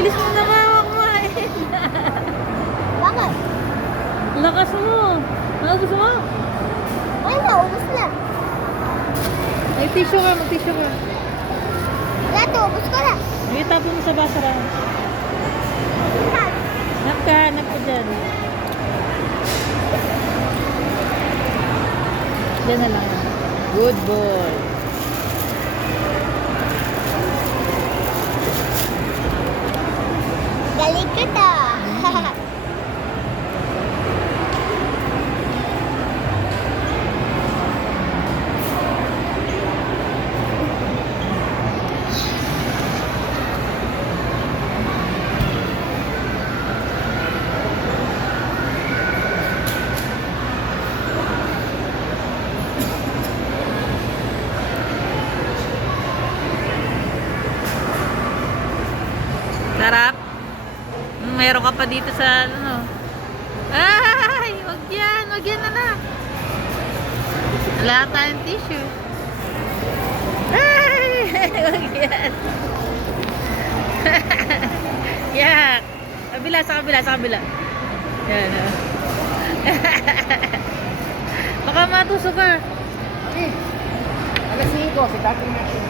bilis mo naman kumain. Bakit? Lakas mo. Naubos mo? Ay, naubos na. May tissue ka, mag-tissue ka. Wala, ubos ko na. May tapon mo sa basara. Hanap ka dyan. Diyan na lang. Good boy. Galing ka to. Sarap. Meron ka pa dito sa ano. Ay, wag yan anak. Wala tayong tissue. Ay, wag yan. Yak. Sa kabila. Yan. Baka matusok ka. Alas 5, si Tatay natin.